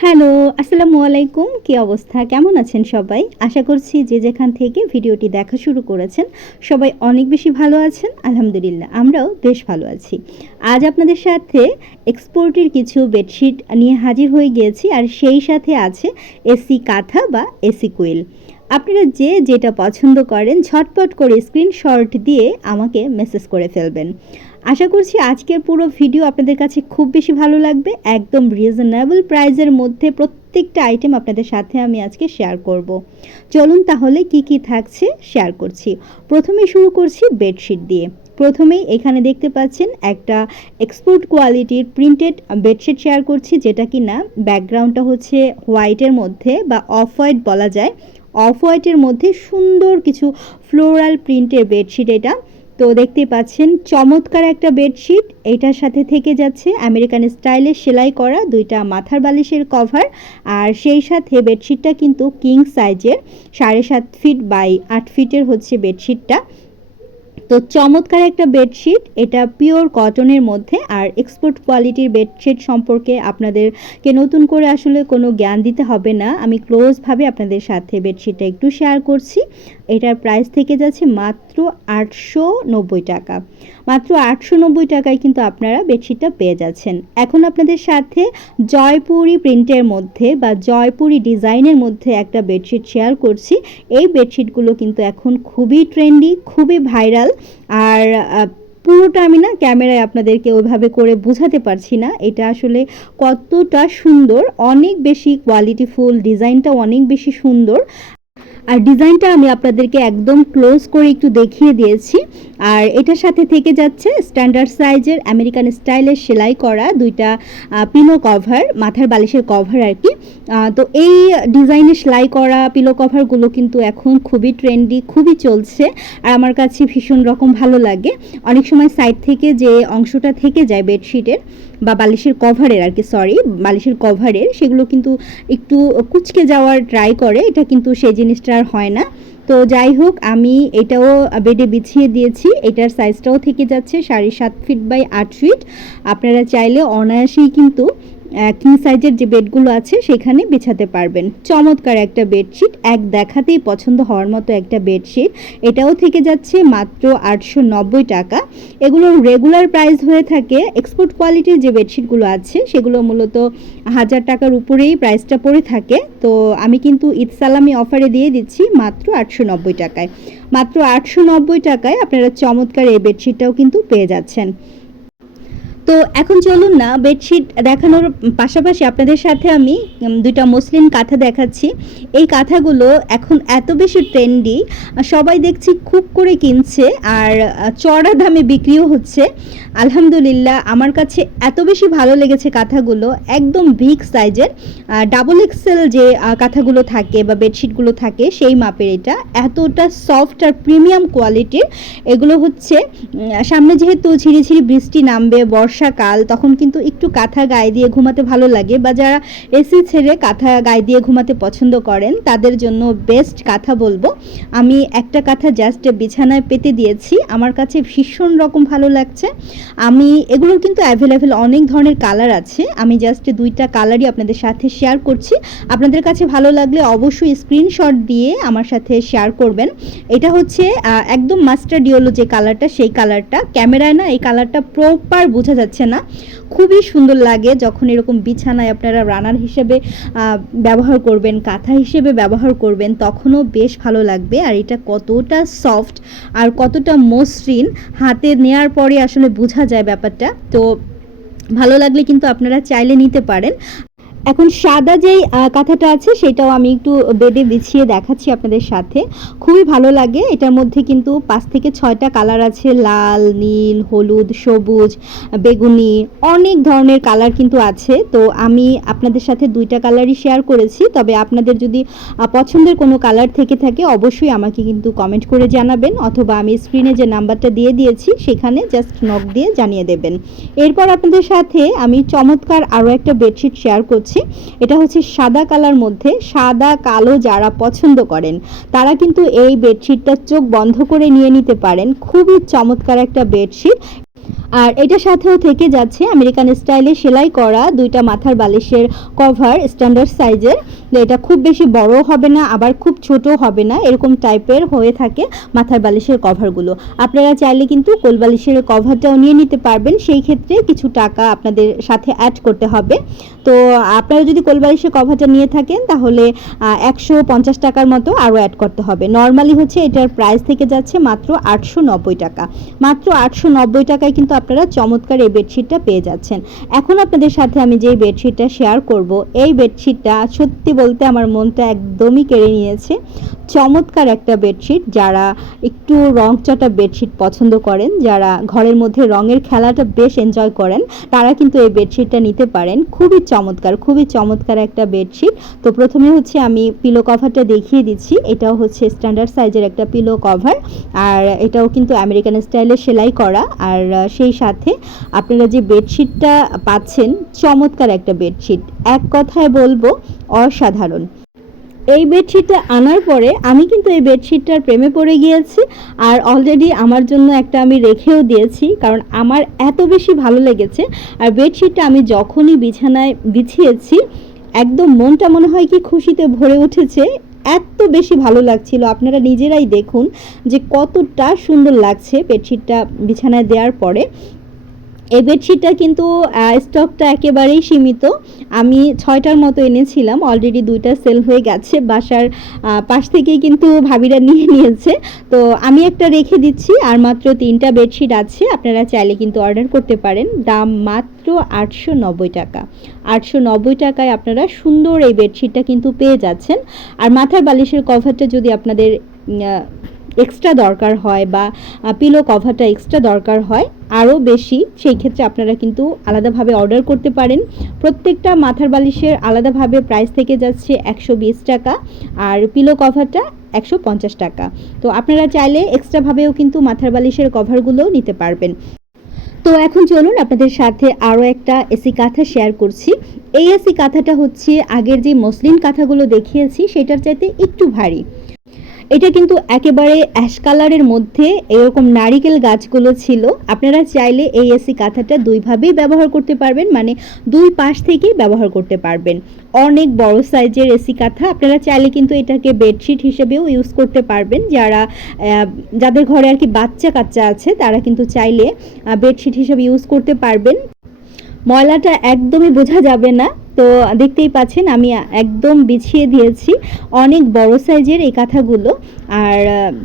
Hello, আসসালামু আলাইকুম। কি অবস্থা? কেমন আছেন সবাই? আশা করছি যে যেখান থেকে ভিডিওটি দেখা শুরু করেছেন, সবাই অনেক বেশি ভালো আছেন। আলহামদুলিল্লাহ, আমরাও বেশ ভালো আছি। আজ আপনাদের সাথে এক্সপোর্টের কিছু বেডশিট নিয়ে হাজির হয়ে গিয়েছি, আর সেই সাথে আছে এসি কাঁথা বা এসি কুইল আপনারা যে যেটা পছন্দ করেন, ঝটপট করে স্ক্রিনশট দিয়ে আমাকে মেসেজ করে ফেলবেন। আশা করছি আজকের পুরো ভিডিও আপনাদের কাছে খুব বেশি ভালো লাগবে। একদম রিজনেবল প্রাইজের মধ্যে প্রত্যেকটা আইটেম আপনাদের সাথে আমি আজকে শেয়ার করব। চলুন তাহলে কি কি থাকছে শেয়ার করছি। প্রথমে শুরু করছি বেডশিট দিয়ে। প্রথমেই এখানে দেখতে পাচ্ছেন একটা এক্সপোর্ট কোয়ালিটির প্রিন্টেড বেডশিট শেয়ার করছি, যেটা কি না ব্যাকগ্রাউন্ডটা হচ্ছে হোয়াইটের মধ্যে বা অফ হোয়াইট বলা যায়। অফ হোয়াইটের মধ্যে সুন্দর কিছু ফ্লোরাল প্রিন্টের বেডশিট এটা। তো দেখতে পাচ্ছেন, চমৎকার একটা বেডশিট এটার সাথে থেকে যাচ্ছে আমেরিকান স্টাইলে সেলাই করা দুইটা মাথার বালিশের কভার আর সেই সাথে বেডশিটটা কিন্তু কিং সাইজের সাড়ে সাত ফিট বাই আট ফিটের হচ্ছে বেডশিটটা তো চমৎকার একটা বেডশিট এটা পিওর কটনের মধ্যে, আর এক্সপোর্ট কোয়ালিটির বেডশিট সম্পর্কে আপনাদেরকে নতুন করে আসলে কোনো জ্ঞান দিতে হবে না। আমি ক্লোজভাবে আপনাদের সাথে বেডশিটটা একটু শেয়ার করছি। এটার প্রাইস থেকে যাচ্ছে মাত্র আটশো নব্বই টাকা। মাত্র আটশো নব্বই টাকায় কিন্তু আপনারা বেডশিটটা পেয়ে যাচ্ছেন। এখন আপনাদের সাথে জয়পুরি প্রিন্টের মধ্যে বা জয়পুরি ডিজাইনের মধ্যে একটা বেডশিট শেয়ার করছি। এই বেডশিটগুলো কিন্তু এখন খুবই ট্রেন্ডি, খুবই ভাইরাল আর পুরোটা আমি না ক্যামেরায় আপনাদেরকে ওইভাবে করে বোঝাতে পারছি না। এটা আসলে কতটা সুন্দর, অনেক বেশি কোয়ালিটিফুল ডিজাইনটা অনেক বেশি সুন্দর। আর ডিজাইনটা আমি আপনাদেরকে একদম ক্লোজ করে একটু দেখিয়ে দিয়েছি। আর এটার সাথে থেকে যাচ্ছে স্ট্যান্ডার্ড সাইজের আমেরিকান স্টাইলের সেলাই করা দুইটা পিনো কভার মাথার বালিশের কভার আর কি। তো এই ডিজাইনে সেলাই করা পিলো কভারগুলো কিন্তু এখন খুবই ট্রেন্ডি খুবই চলছে আর আমার কাছে ভীষণ রকম ভালো লাগে। অনেক সময় সাইড থেকে যে অংশটা থেকে যায় বেডশিটের বা বালিশের কভারের আর কি সরি বালিশের কভারের সেগুলো কিন্তু একটু কুচকে যাওয়ার ট্রাই করে, এটা কিন্তু সেই জিনিসটা আর হয় না। তো যাই হোক, আমি এটাও বেডে বিছিয়ে দিয়েছি, এটার সাইজটাও থেকে যাচ্ছে সাড়ে সাত ফিট বাই আট ফিট আপনারা চাইলে অনায়াসেই কিন্তু কিং সাইজের যে বেডগুলো আছে, সেখানে বিছাতে পারবেন। চমৎকার একটা বেডশিট এক দেখাতেই পছন্দ হওয়ার মতো একটা বেডশিট এটাও থেকে যাচ্ছে মাত্র আটশো নব্বই টাকা। এগুলোর রেগুলার প্রাইস হয়ে থাকে। এক্সপোর্ট কোয়ালিটির যে বেডশিটগুলো আছে, সেগুলো মূলত হাজার টাকার উপরেই প্রাইসটা পড়ে থাকে। তো আমি কিন্তু ঈদ সালামি অফারে দিয়ে দিচ্ছি মাত্র আটশো নব্বই টাকায়। মাত্র আটশো নব্বই টাকায় আপনারা চমৎকার এই বেডশিটটাও কিন্তু পেয়ে যাচ্ছেন। তো এখন চলুন না বেডশিট দেখানোর পাশাপাশি আপনাদের সাথে আমি দুইটা মসলিন কাঁথা দেখাচ্ছি। এই কাঁথাগুলো এখন এত বেশি ট্রেন্ডি সবাই দেখছি খুব করে কিনছে আর চড়া দামে বিক্রিও হচ্ছে। আলহামদুলিল্লাহ, আমার কাছে এত বেশি ভালো লেগেছে কাঁথাগুলো, একদম বিগ সাইজের ডাবল এক্সেল যে কাঁথাগুলো থাকে বা বেডশিটগুলো থাকে, সেই মাপের এটা। এতটা সফট আর প্রিমিয়াম কোয়ালিটির এগুলো হচ্ছে সামনে যেহেতু ঝিরিঝিরি বৃষ্টি নামবে, বর্ষা বর্ষাকাল তখন কিন্তু একটু কাঁথা গায়ে দিয়ে ঘুমাতে ভালো লাগে বা যারা এসি ছেড়ে কাঁথা গায়ে দিয়ে ঘুমাতে পছন্দ করেন, তাদের জন্য বেস্ট কাঁথা বলব। আমি একটা কাঁথা জাস্ট বিছানায় পেতে দিয়েছি, আমার কাছে ভীষণ রকম ভালো লাগছে। আমি, এগুলোর কিন্তু অ্যাভেলেবেল অনেক ধরনের কালার আছে, আমি জাস্ট দুইটা কালারই আপনাদের সাথে শেয়ার করছি। আপনাদের কাছে ভালো লাগলে অবশ্যই স্ক্রিনশট দিয়ে আমার সাথে শেয়ার করবেন। এটা হচ্ছে একদম মাস্টার ডিওলো যে কালারটা সেই কালারটা ক্যামেরায় না এই কালারটা প্রপার বোঝা যাচ্ছে না। খুবই সুন্দর লাগে যখন এরকম বিছানায় আপনারা রানার হিসেবে ব্যবহার করবেন, কাঁথা হিসেবে ব্যবহার করবেন, তখনও বেশ ভালো লাগবে। আর এটা কতটা সফট আর কতটা মসৃণ হাতে নেয়ার পরে আসলে বোঝা যায় ব্যাপারটা। তো ভালো লাগলে কিন্তু আপনারা চাইলে নিতে পারেন। এখন সাদা যেই কাঁথাটা আছে সেটাও আমি একটু বেডে বিছিয়ে দেখাচ্ছি আপনাদের সাথে। খুবই ভালো লাগে। এটার মধ্যে কিন্তু পাঁচ থেকে ছয়টা কালার আছে। লাল, নীল, হলুদ, সবুজ, বেগুনি, অনেক ধরনের কালার কিন্তু আছে। তো আমি আপনাদের সাথে দুইটা কালারই শেয়ার করেছি। তবে আপনাদের যদি পছন্দের কোনো কালার থেকে থাকে অবশ্যই আমাকে কিন্তু কমেন্ট করে জানাবেন অথবা আমি স্ক্রিনে যে নাম্বারটা দিয়ে দিয়েছি সেখানে জাস্ট নক দিয়ে জানিয়ে দেবেন। এরপর আপনাদের সাথে আমি চমৎকার আরও একটা বেডশিট শেয়ার করছি। দেখাচ্ছি এটা হচ্ছে সাদা কালার মধ্যে সাদা, কালো যারা পছন্দ করেন, তারা কিন্তু এই বেডশিটটা চোখ বন্ধ করে নিয়ে নিতে পারেন। খুবই চমৎকার একটা বেডশিট আর এটার সাথেও থেকে যাচ্ছে আমেরিকান স্টাইলে সেলাই করা দুইটা মাথার বালিশের কভার স্ট্যান্ডার্ড সাইজের এটা খুব বেশি বড় হবে না, আবার খুব ছোট হবে না, এরকম টাইপের হয়ে থাকে মাথার বালিশের কভারগুলো। আপনারা চাইলে কিন্তু কোল বালিশের কভারটাও নিয়ে নিতে পারবেন, সেই ক্ষেত্রে কিছু টাকা আপনাদের সাথে অ্যাড করতে হবে। তো আপনারা যদি কোল বালিশের কভারটা নিয়ে থাকেন, তাহলে একশো পঞ্চাশ টাকার মতো আরও অ্যাড করতে হবে। নর্মালি হচ্ছে এটার প্রাইস থেকে যাচ্ছে মাত্র আটশো নব্বই টাকা। মাত্র আটশো নব্বই টাকায় কিন্তু আপনারা চমৎকার এই বেডশিটটা পেয়ে যাচ্ছেন। এখন আপনাদের সাথে আমি যেই বেডশিটটা শেয়ার করব, এই বেডশিটটা সত্যি বলতে আমার মনটা একদমই কেড়ে নিয়েছে। চমৎকার একটা বেডশিট, যারা একটু রং চটা বেডশিট পছন্দ করেন, যারা ঘরের মধ্যে রঙের খেলাটা বেশ এনজয় করেন, তারা কিন্তু এই বেডশিটটা নিতে পারেন। খুবই চমৎকার খুবই চমৎকার একটা বেডশিট। তো প্রথমে হচ্ছে আমি পিলো কভারটা দেখিয়ে দিচ্ছি। এটাও হচ্ছে স্ট্যান্ডার্ড সাইজের একটা পিলো কভার আর এটাও কিন্তু আমেরিকান স্টাইলে সেলাই করা। আর সেই সাথে আপনারা যে বেডশিটটা পাচ্ছেন, চমৎকার একটা বেডশিট। এক কথায় বলব, অসাধারণ। এই বেডশিটটা আনার পরে আমি কিন্তু এই বেডশিটটার প্রেমে পড়ে গিয়েছি আর অলরেডি আমার জন্য একটা আমি রেখেও দিয়েছি কারণ আমার এত বেশি ভালো লেগেছে আর বেডশিটটা আমি যখনই বিছানায় বিছিয়েছি, একদম মনটা মনে হয় কি খুশিতে ভরে উঠেছে এত বেশি ভালো লাগছিল। আপনারা নিজেরাই দেখুন যে কতটা সুন্দর লাগছে বেডশিটটা বিছানায় দেওয়ার পরে। এই বেডশিটটা কিন্তু স্টকটা একেবারেই সীমিত। আমি ছয়টার মতো এনেছিলাম অলরেডি দুইটা সেল হয়ে গেছে, বাসার পাশ থেকেই কিন্তু ভাবিরা নিয়ে নিয়েছে। তো আমি একটা রেখে দিচ্ছি, আর মাত্র তিনটা বেডশিট আছে, আপনারা চাইলে কিন্তু অর্ডার করতে পারেন। দাম মাত্র আটশো নব্বই টাকা। আটশো নব্বই টাকায় আপনারা সুন্দর এই বেডশিটটা কিন্তু পেয়ে যাচ্ছেন। আর মাথার বালিশের কভারটা যদি আপনাদের এক্সট্রা দরকার হয় বা পিলো কভারটা এক্সট্রা দরকার হয় আরও বেশি, সেই ক্ষেত্রে আপনারা কিন্তু আলাদাভাবে অর্ডার করতে পারেন। প্রত্যেকটা মাথার বালিশের আলাদাভাবে প্রাইস থেকে যাচ্ছে একশো বিশ টাকা আর পিলো কভারটা একশো পঞ্চাশ টাকা। তো আপনারা চাইলে এক্সট্রাভাবেও কিন্তু মাথার বালিশের কভারগুলোও নিতে পারবেন। তো এখন চলুন আপনাদের সাথে আরও একটা এসি কাঁথা শেয়ার করছি। এই এসি কাঁথাটা হচ্ছে আগের যে মসলিন কাঁথাগুলো দেখিয়েছি, সেটার চাইতে একটু ভারী। এটা কিন্তু একেবারে অ্যাশ কালারের মধ্যে এরকম নারিকেল গাছগুলো ছিল। আপনারা চাইলে এই এসি কাঁথাটা দুইভাবেই ব্যবহার করতে পারবেন মানে দুই পাশ থেকেই ব্যবহার করতে পারবেন। অনেক বড় সাইজের এসি কাঁথা, আপনারা চাইলে কিন্তু এটাকে বেডশিট হিসেবেও ইউজ করতে পারবেন। যারা যাদের ঘরে আর কি বাচ্চা কাচ্চা আছে, তারা কিন্তু চাইলে বেডশিট হিসেবে ইউজ করতে পারবেন। ময়লাটা একদমই বোঝা যাবে না। তো দেখতেই পাচ্ছেন, আমি একদম বিছিয়ে দিয়েছি অনেক বড় সাইজের এই কাঁথাগুলো। আর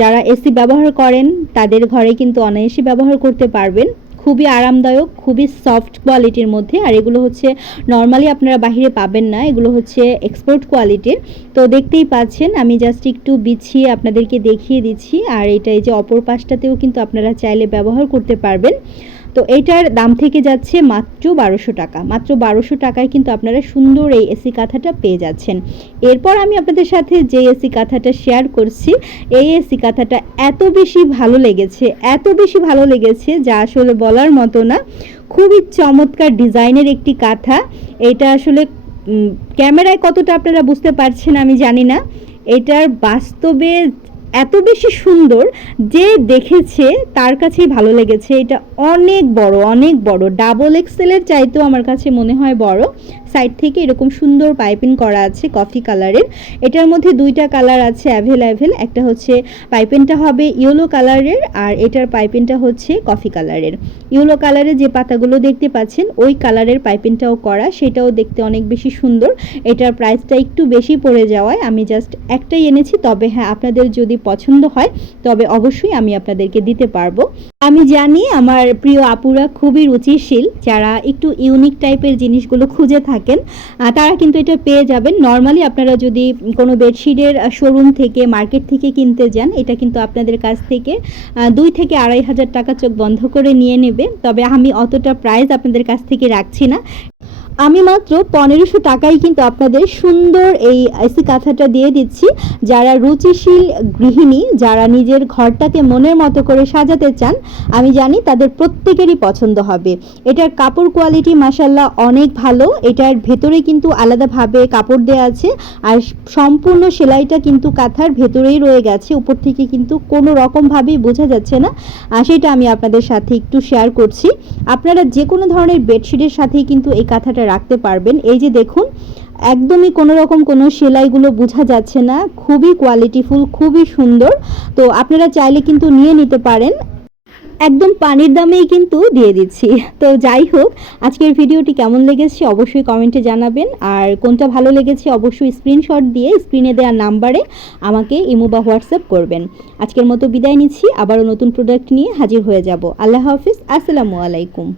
যারা এসি ব্যবহার করেন, তাদের ঘরে কিন্তু অনায়াসে ব্যবহার করতে পারবেন। খুবই আরামদায়ক, খুবই সফট কোয়ালিটির মধ্যে। আর এগুলো হচ্ছে নর্মালি আপনারা বাহিরে পাবেন না, এগুলো হচ্ছে এক্সপোর্ট কোয়ালিটির তো দেখতেই পাচ্ছেন, আমি জাস্ট একটু বিছিয়ে আপনাদেরকে দেখিয়ে দিচ্ছি। আর এটা এই যে অপর পাশটাতেও কিন্তু আপনারা চাইলে ব্যবহার করতে পারবেন। তো এইটার দাম থেকে যাচ্ছে মাত্র বারোশো টাকা। মাত্র বারোশো টাকায় কিন্তু আপনারা সুন্দর এই এসি কাঁথাটা পেয়ে যাচ্ছেন। এরপর আমি আপনাদের সাথে যে এসি কাঁথাটা শেয়ার করছি, এই এসি কাঁথাটা এত বেশি ভালো লেগেছে, এত বেশি ভালো লেগেছে যা আসলে বলার মতো না। খুবই চমৎকার ডিজাইনের একটি কাঁথা। এটা আসলে ক্যামেরায় কতটা আপনারা বুঝতে পারছেন আমি জানি না। এটার বাস্তবে এত বেশি সুন্দর যে দেখেছে তার কাছেই ভালো লেগেছে। এটা অনেক বড় অনেক বড়। ডাবল এক্সেলের চাইতেও আমার কাছে মনে হয় বড়। সাইড থেকে এরকম সুন্দর পাইপিং করা আছে কফি কালারের। এটার মধ্যে দুইটা কালার আছে অ্যাভেলেবেল। একটা হচ্ছে পাইপিংটা হবে ইয়েলো কালারের আর এটার পাইপিংটা হচ্ছে কফি কালারের। ইয়েলো কালারের যে পাতাগুলো দেখতে পাচ্ছেন, ওই কালারের পাইপিংটাও করা, সেটাও দেখতে অনেক বেশি সুন্দর। এটার প্রাইসটা একটু বেশি পড়ে যাওয়ায় আমি জাস্ট একটাই এনেছি, তবে হ্যাঁ আপনাদের যদি পছন্দ হয়, তবে অবশ্যই আমি আপনাদেরকে দিতে পারব। আমি জানি আমার প্রিয় আপুরা খুবই রুচিশীল, যারা একটু ইউনিক টাইপের জিনিসগুলো খুঁজে থাকেন তারা কিন্তু এটা পেয়ে যাবেন। নর্মালি আপনারা যদি কোনো বেডশিটের শোরুম থেকে মার্কেট থেকে কিনতে যান, এটা কিন্তু আপনাদের কাছ থেকে দুই থেকে আড়াই হাজার টাকা চোখ বন্ধ করে নিয়ে নেবে। তবে আমি অতটা প্রাইস আপনাদের কাছ থেকে রাখছি না। আমি মাত্র পনেরোশো টাকায় কিন্তু আপনাদের সুন্দর এই এসি কাঁথাটা দিয়ে দিচ্ছি। যারা রুচিশীল গৃহিণী, যারা নিজের ঘরটাকে মনের মতো করে সাজাতে চান, আমি জানি তাদের প্রত্যেকেরই পছন্দ হবে। এটার কাপড় কোয়ালিটি মাসাল্লাহ অনেক ভালো। এটার ভেতরে কিন্তু আলাদাভাবে কাপড় দেওয়া আছে। আর সম্পূর্ণ সেলাইটা কিন্তু কাঁথার ভেতরেই রয়ে গেছে। উপর থেকে কিন্তু কোনো রকমভাবেই বোঝা যাচ্ছে না। আর সেটা আমি আপনাদের সাথে একটু শেয়ার করছি। আপনারা যে কোনো ধরনের বেডশিটের সাথেই কিন্তু এই কাঁথাটা রাখতে পারবেন। এই যে দেখুন, একদমই কোনো রকম কোনো সেলাইগুলো বোঝা যাচ্ছে না। খুবই কোয়ালিটিফুল খুবই সুন্দর। তো আপনারা চাইলে কিন্তু নিয়ে নিতে পারেন। একদম পানির দামেই কিন্তু দিয়ে দিচ্ছি। তো যাই হোক, আজকের ভিডিওটি কেমন লেগেছে অবশ্যই কমেন্টে জানাবেন। আর কোনটা ভালো লেগেছে অবশ্যই স্ক্রিনশট দিয়ে স্ক্রিনে দেওয়া নাম্বারে আমাকে ইমো বা হোয়াটসঅ্যাপ করবেন। আজকের মতো বিদায় নিচ্ছি, আবারও নতুন প্রোডাক্ট নিয়ে হাজির হয়ে যাব। আল্লাহ হাফিজ, আসসালামু আলাইকুম।